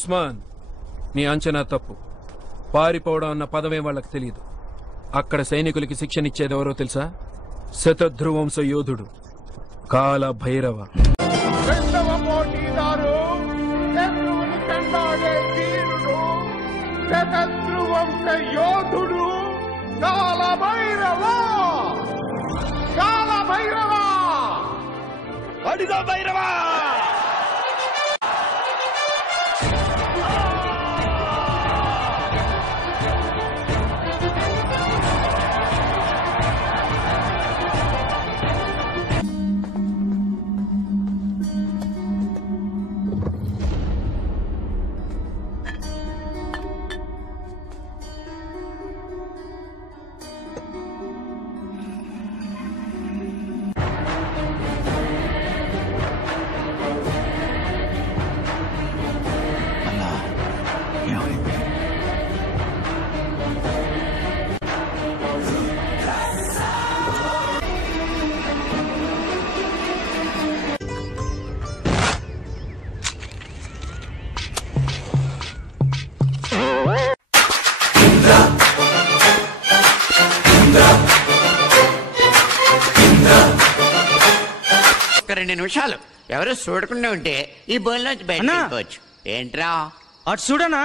ఉస్మాన్, నీ అంచనా తప్పు. పారిపోవడం అన్న పదమే వాళ్ళకి తెలియదు. అక్కడ సైనికులకి శిక్షనిచ్చేదెవరో తెలుసా? శతధ్రువంశ యోధుడు కాల భైరవ. శతధ్రువంశ యోధుడు కాల భైరవ. కాల భైరవ, అడిగో భైరవ. రెండు నిమిషాలు ఎవరో చూడకుండా ఉంటే ఈ బోన్లోంచి బయటకు. ఏంట్రా అటు చూడనా?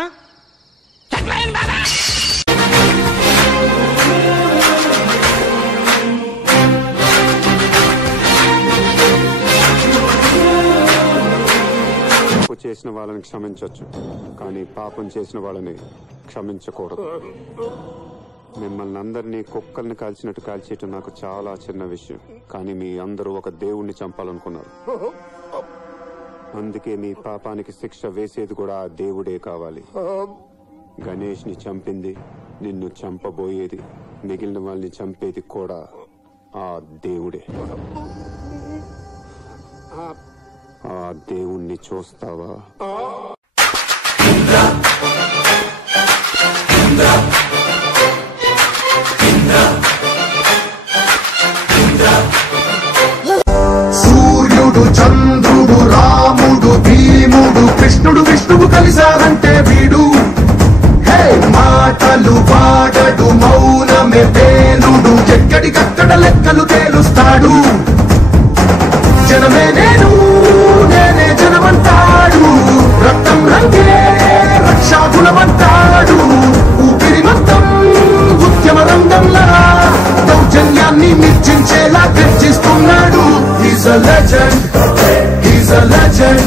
తప్పు చేసిన వాళ్ళని క్షమించవచ్చు, కానీ పాపం చేసిన వాళ్ళని క్షమించకూడదు. మిమ్మల్ని అందరినీ కుక్కల్ని కాల్చినట్టు కాల్చేయటం నాకు చాలా చిన్న విషయం, కానీ మీ అందరూ ఒక దేవుణ్ణి చంపాలనుకున్నారు. అందుకే మీ పాపానికి శిక్ష వేసేది కూడా ఆ దేవుడే కావాలి. గణేష్ ని చంపింది, నిన్ను చంపబోయేది, మిగిలిన వాళ్ళని చంపేది కూడా ఆ దేవుడే. ఆ దేవుణ్ణి చూస్తావా? సూర్యుడు, చంద్రుడు, రాముడు, భీముడు, కృష్ణుడు, విష్ణువు కలిశారంటే వీడు. హే మాటలు వాడడు, మౌనమే పేలుడు, ఎక్కడికక్కడ లెక్కలు తేలుస్తాడు. జనమే నేను, నేనే జనమంటాడు, రక్తం రంగే రక్షాగుణమంటాడు. ఊపిరి మొత్తం ఉద్యమ రంగంలా దౌర్జన్యాన్ని నిర్జించేలా గర్జిస్తున్నాడు. He's a legend, he's a legend,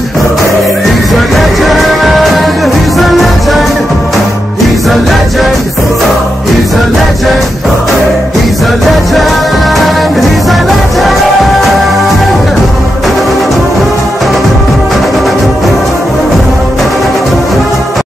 he's a legend, he's a legend, he's a legend, he's a legend.